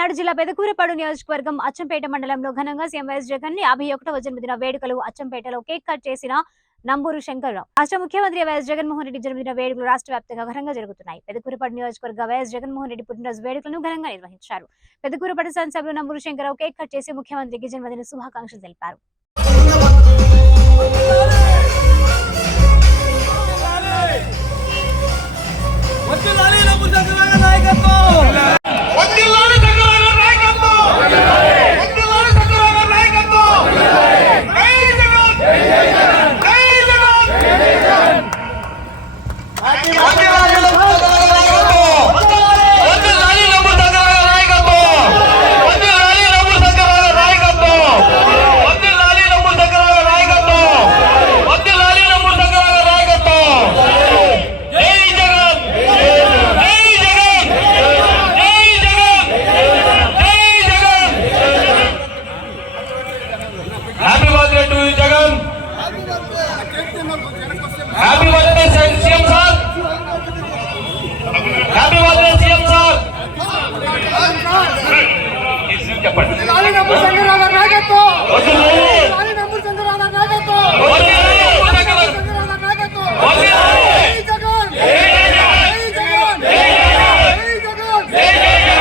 పల్నాడు జిల్లా పెదకూరపాడు నియోజకవర్గం అచ్చంపేట మండలంలో ఘనంగా సీఎం వైఎస్ జగన్ 51వ జన్మదిన వేడుకలు అచ్చంపేటలో కేక్ కట్ చేసిన నంబూరు శంకర్రావు. రాష్ట్ర ముఖ్యమంత్రి వైఎస్ జగన్మోహన్ రెడ్డి జన్మదిన వేడుకలు రాష్ట్ర వ్యాప్తంగా ఘనంగా జరుగుతున్నాయి. పెదకూరపాడు నియోజకవర్గ వైఎస్ జగన్మోహన్ రెడ్డి పుట్టినరోజు వేడుకలను ఘనంగా నిర్వహించారు. పెదకూరపాడు శాసనసభ్యులు నంబూరు శంకర్రావు కేక్ కట్ చేసి ముఖ్యమంత్రికి జన్మదిన శుభాకాంక్షలు తెలిపారు. Happy birthday, CM sir. Happy birthday, CM sir. చెప్పండి. లాలి నంబూరు శంకర్రావు గారి నాయకత్వం. లాలి నంబూరు శంకర్రావు గారి నాయకత్వం. జై జగన్. జై జగన్. జై జగన్. జై జగన్.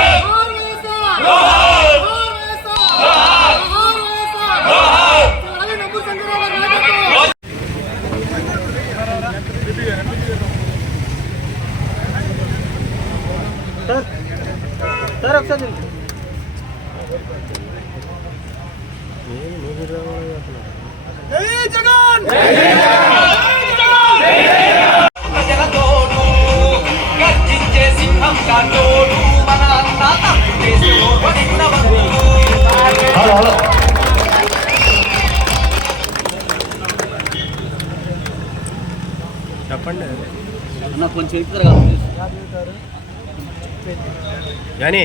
లాలి నంబూరు శంకర్రావు గారి నాయకత్వం. सर अक्सर जगन చెప్పండి అన్న కొంచెం కానీ